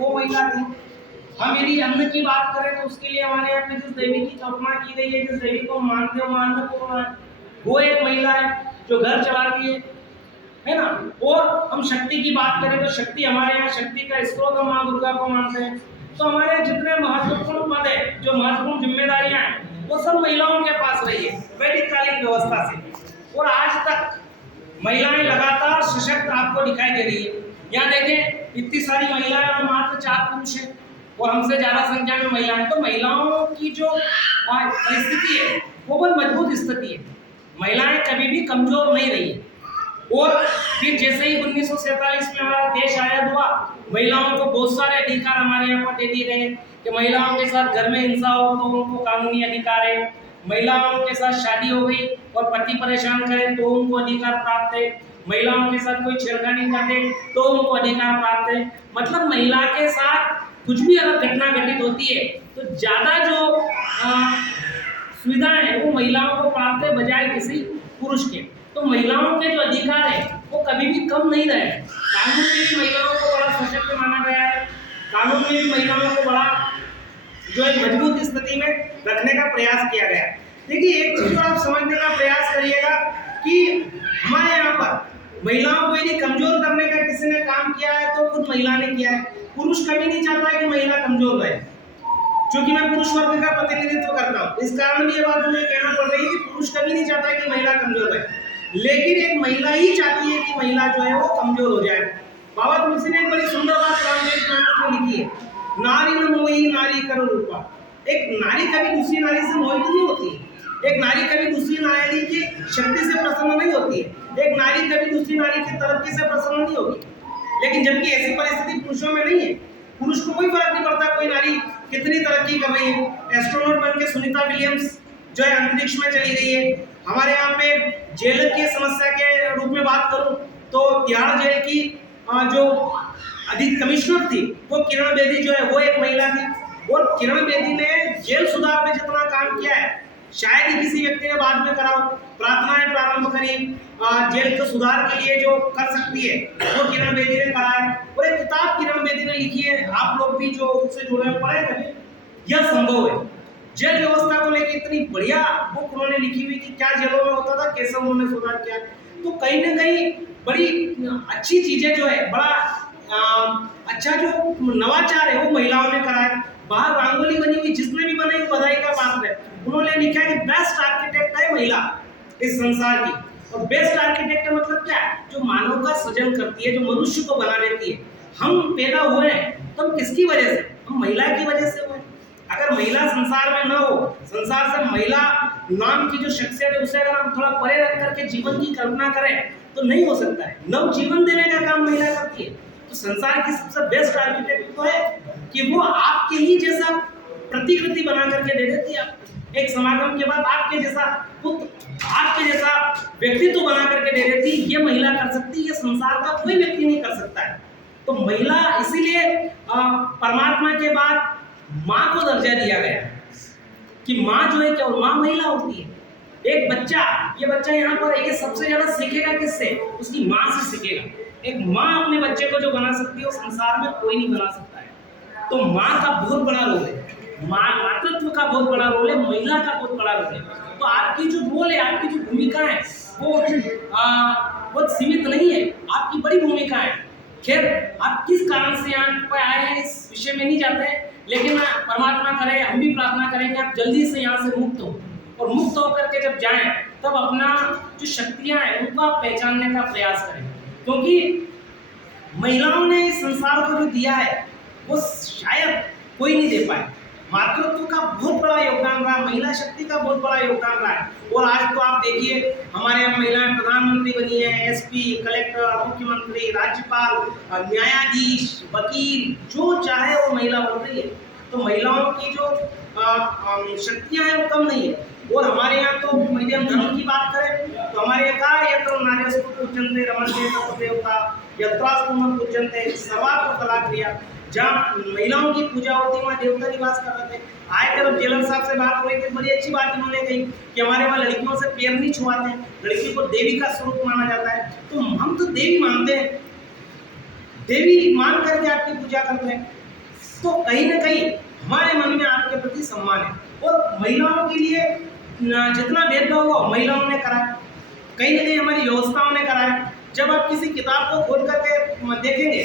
वो महिला थी। हम यदि अन्न की बात करें तो उसके लिए हमारे यहाँ पे जिस देवी की कल्पना की गई है, जिस देवी को मानते हो, मानने को, वो एक महिला है जो घर चलाती है ना। और हम शक्ति की बात करें तो शक्ति, हमारे यहाँ शक्ति का स्रोत हम माँ दुर्गा को मानते हैं। तो हमारे जितने महत्वपूर्ण पद है, जो महत्वपूर्ण जिम्मेदारियां हैं, वो सब महिलाओं के पास रही है वैदिक कालीन व्यवस्था से, और आज तक महिलाएं लगातार सशक्त आपको दिखाई दे रही है। यहाँ देखें, इतनी सारी महिलाएं और मात्र 4 पुरुष हैं और हमसे ज्यादा संख्या में महिलाएं। तो महिलाओं की जो परिस्थिति है वो बहुत मजबूत स्थिति है। महिलाएं कभी भी कमजोर नहीं रही है। और फिर जैसे ही 1947 में हमारा देश आजाद हुआ, महिलाओं को बहुत सारे अधिकार हमारे यहाँ पर दे दिए गए कि महिलाओं के साथ घर में हिंसा हो तो उनको कानूनी अधिकार है, महिलाओं के साथ शादी हो गई और पति परेशान करे तो उनको अधिकार प्राप्त है, महिलाओं के साथ कोई छेड़खानी करे तो उनको अधिकार प्राप्त है। मतलब महिला के साथ कुछ भी अगर घटना घटित होती है तो ज्यादा जो सुविधाएं है वो महिलाओं को प्राप्त है बजाय किसी पुरुष के। तो महिलाओं के जो अधिकार है वो कभी भी कम नहीं रहे। कानून में भी महिलाओं को बड़ा सशक्त माना गया है, कानून में भी महिलाओं को बड़ा जो एक मजबूत स्थिति में रखने का प्रयास किया गया है। देखिए, एक चीज आप समझने का प्रयास करिएगा कि हमारे यहाँ पर महिलाओं को यदि कमजोर करने का किसी ने काम किया है तो खुद महिला ने किया है। पुरुष कभी नहीं चाहता कि महिला कमजोर रहे। क्योंकि मैं पुरुष वर्ग का प्रतिनिधित्व करता हूँ, इस कारण भी ये बात मुझे कहना पड़ रही है कि पुरुष कभी नहीं चाहता कि महिला कमजोर रहे, लेकिन एक महिला ही चाहती है कि महिला जो है वो कमजोर हो जाए। बाबा तुलसी ने एक बड़ी सुंदर बात रामदेव में लिखी है, नारी न मोही नारी करो रूपा। एक नारी कभी दूसरी नारी से मोहित नहीं होती है, एक नारी कभी दूसरी नारी की शक्ति से प्रसन्न नहीं होती है, एक नारी कभी दूसरी नारी की तरक्की से प्रसन्न नहीं होगी। लेकिन जबकि ऐसी परिस्थिति पुरुषों में नहीं है, पुरुष को कोई फर्क नहीं पड़ता कोई नारी कितनी तरक्की कर रही है। एस्ट्रोनॉट बन के सुनीता विलियम्स जो है अंतरिक्ष में चली गई है। हमारे यहाँ पे जेल की समस्या के रूप में बात करूं तो तिहाड़ जेल की जो अधिक कमिश्नर थी वो किरण बेदी जो है वो एक महिला थी। और किरण बेदी ने जेल सुधार में जितना काम किया है शायद ही किसी व्यक्ति ने बाद में करा हो। प्रार्थनाएं प्रारंभ करी जेल के सुधार के लिए जो कर सकती है वो किरण बेदी ने करा है। और एक किताब किरण बेदी ने लिखी है, आप लोग भी जो उससे जुड़े हुए पढ़े कभी, यह संभव है। जेल व्यवस्था को लेकर इतनी बढ़िया बुक उन्होंने लिखी हुई कि क्या जेलों में होता था, कैसे उन्होंने सुधार किया। तो कहीं ना कहीं बड़ी अच्छी चीजें जो है, बड़ा अच्छा जो नवाचार है वो महिलाओं ने करा है। बाहर रंगोली बनी हुई, जिसने भी बनाई बधाई का पात्र है। उन्होंने लिखा है कि बेस्ट आर्किटेक्ट है महिला इस संसार की। और बेस्ट आर्किटेक्ट का मतलब क्या है? जो मानव का सृजन करती है, जो मनुष्य को बना देती है। हम पैदा हुए हैं तो हम किसकी वजह से? हम महिला की वजह से हुए। अगर महिला संसार में न हो, संसार से महिला नाम की जो शख्सियत है उसे अगर हम थोड़ा परे रख करके जीवन की कल्पना करें तो नहीं हो सकता है। नव जीवन देने का काम महिला करती है। तो संसार की सबसे बेस्ट आर्किटेक्ट तो है कि वो आपके ही जैसा प्रतिकृति बना करके दे देती है। एक समागम के बाद आपके जैसा पुत्र, आपके जैसा व्यक्तित्व बना करके दे देती है। ये महिला कर सकती है, ये संसार का कोई व्यक्ति नहीं कर सकता है। तो महिला इसीलिए परमात्मा के बाद माँ को दर्जा दिया गया कि माँ जो है क्या, माँ महिला होती है। एक बच्चा, ये बच्चा यहाँ पर ये सबसे ज्यादा सीखेगा किससे? उसकी माँ से सीखेगा। एक माँ अपने बच्चे को जो बना सकती है वो संसार में कोई नहीं बना सकता है। तो माँ का बहुत बड़ा रोल है, मातृत्व का बहुत बड़ा रोल है, महिला का बहुत बड़ा रोल है। तो आपकी जो रोल है, आपकी जो भूमिका है वो बहुत सीमित नहीं है, आपकी बड़ी भूमिका है। खैर, आप किस कारण से यहाँ पर आए हैं इस विषय में नहीं जाते हैं, लेकिन परमात्मा करे, हम भी प्रार्थना करें कि आप जल्दी से यहाँ से मुक्त हो। और मुक्त होकर के जब जाएं तब अपना जो शक्तियाँ हैं उनको आप पहचानने का प्रयास करें। क्योंकि महिलाओं ने इस संसार को जो दिया है वो शायद कोई नहीं दे पाए। मातृत्व का बहुत बड़ा योगदान रहा, महिला शक्ति का बहुत बड़ा योगदान रहा है। और आज तो आप देखिए हमारे यहाँ महिलाएं प्रधानमंत्री बनी है, एसपी, कलेक्टर, मुख्यमंत्री, राज्यपाल, न्यायाधीश, वकील, जो चाहे वो महिला बन रही है। तो महिलाओं की जो शक्तियाँ हैं वो कम नहीं है। और हमारे यहाँ तो यदि हम धर्म की बात करें तो हमारे यहाँ कहा यत्र नार्यस्तु पूज्यन्ते रमन्ते तत्र देवता यत्रास्तु न पूज्यन्ते सर्वात्र तलाक्रिया। जहाँ महिलाओं की पूजा होती है वहाँ देवता निवास कर रहे थे। आए थे, जेलर साहब से बात हो रही थी, बड़ी अच्छी बात इन्होंने कही कि हमारे वहाँ लड़कियों से पैर नहीं छुआते हैं, लड़की को देवी का स्वरूप माना जाता है। तो हम तो देवी मानते हैं, देवी मान करके आपकी पूजा करते हैं। तो कहीं ना कहीं हमारे मन में आपके प्रति सम्मान है। और महिलाओं के लिए जितना भेदभाव हुआ महिलाओं ने करा है, कहीं ना कहीं हमारी व्यवस्थाओं ने करा है। जब आप किसी किताब को खोल करके देखेंगे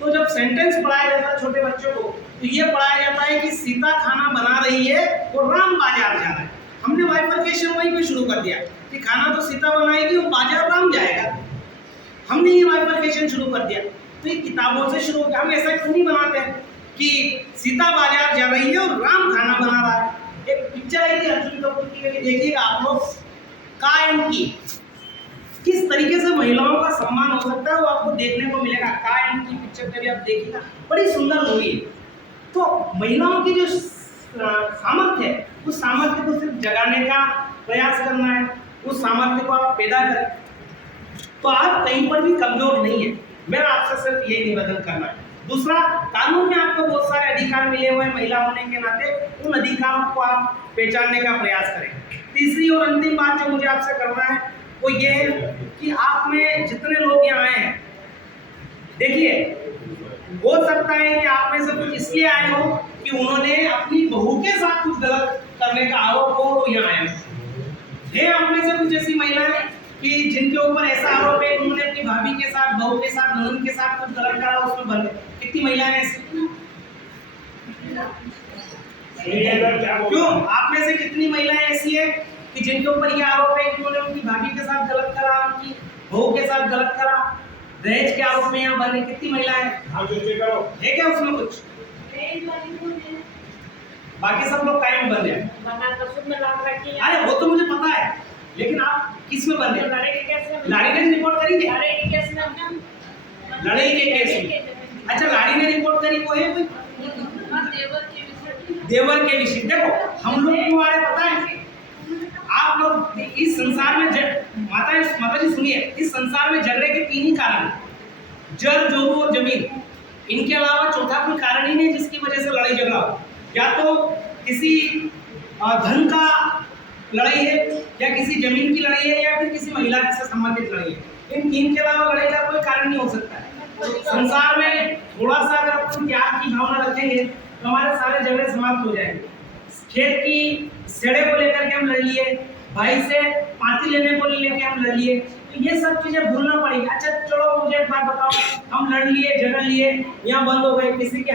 तो जब सेंटेंस पढ़ाया जाता है छोटे बच्चों को, तो ये पढ़ाया जाता है कि सीता खाना बना रही है और राम बाजार जा रहा है। हमने बाइफरकेशन वहीं पे शुरू कर दिया कि खाना तो सीता बनाएगी और बाजार राम जाएगा। हमने ये बाइफरकेशन शुरू कर दिया। तो ये किताबों से शुरू हो गया। हम ऐसा क्यों नहीं बनाते हैं कि सीता बाजार जा रही है और राम खाना बना रहा है। एक पिक्चर आई थी अर्जुन कपूर की, देखिएगा आप लोग, का एंड की, किस तरीके से महिलाओं का सम्मान हो सकता है वो आपको देखने को मिलेगा। का एंड की पिक्चर में भी आप देखिएगा, बड़ी सुंदर मूवी है। तो महिलाओं की जो सामर्थ्य है उस सामर्थ्य को सिर्फ जगाने का प्रयास करना है, उस सामर्थ्य को आप पैदा करें, तो आप कहीं पर भी कमजोर नहीं है। मेरा आपसे सिर्फ यही निवेदन करना है। दूसरा, कानून में आपको बहुत सारे अधिकार मिले हुए हैं महिला होने के नाते, उन अधिकारों को आप पहचानने का प्रयास करें। तीसरी और अंतिम बात जो मुझे आपसे करना है वो ये है कि आप में जितने लोग यहाँ आए हैं, देखिए हो सकता है कि आप में से कुछ इसलिए आए हो कि उन्होंने अपनी बहू के साथ कुछ गलत करने का आरोप हो तो यहाँ आए हैं। आप में से कुछ ऐसी महिलाएं कि जिनके ऊपर ऐसा आरोप है उन्होंने अपनी भाभी के साथ, बहू के साथ, ननद के साथ कुछ गलत करा, उसमें बंद। कितनी महिलाएं ऐसी? क्यों? आप में से कितनी महिलाएं ऐसी है कि जिनके ऊपर ये आरोप है कि उन्होंने उनकी भाभी के साथ गलत करा, उनकी बहू के साथ गलत करा, दहेज के आरोप में यहाँ बने? कितनी महिलाएं है क्या उसमें कुछ? बाकी सब लोग कायम बंद है। अरे वो तो मुझे पता है, लेकिन आप किस में बंद है? लाड़ी ने रिपोर्ट करी थी लड़ाई के केस में। अच्छा, लाड़ी ने रिपोर्ट करी, वो है कोई देवर के विषय। देखो हम लोग क्यों आ रहे पता है? आप लोग इस संसार में माता जी सुनिए, इस संसार में झगड़े के तीन ही कारण हैं, जल, जोरू और जमीन। इनके अलावा चौथा कोई कारण ही नहीं जिसकी वजह से लड़ाई झगड़ा हो। या तो किसी धन का लड़ाई है, या किसी जमीन की लड़ाई है, या फिर किसी महिला से संबंधित लड़ाई है। इन तीन के अलावा लड़ाई का कोई कारण नहीं हो सकता है। संसार में थोड़ा सा अगर अपन त्याग की भावना रखेंगे तो हमारे सारे झगड़े समाप्त हो जाएंगे। खेत की सेड़े को लेकर के हम लड़ लिए, भाई से पाती लेने को लेकर हम लड़ लिए, तो ये सब चीजें भूलना पड़ेगी। अच्छा चलो मुझे एक बात बताओ, हम लड़ लिए, झगड़ लिए, यहाँ बंद हो गए, किसी के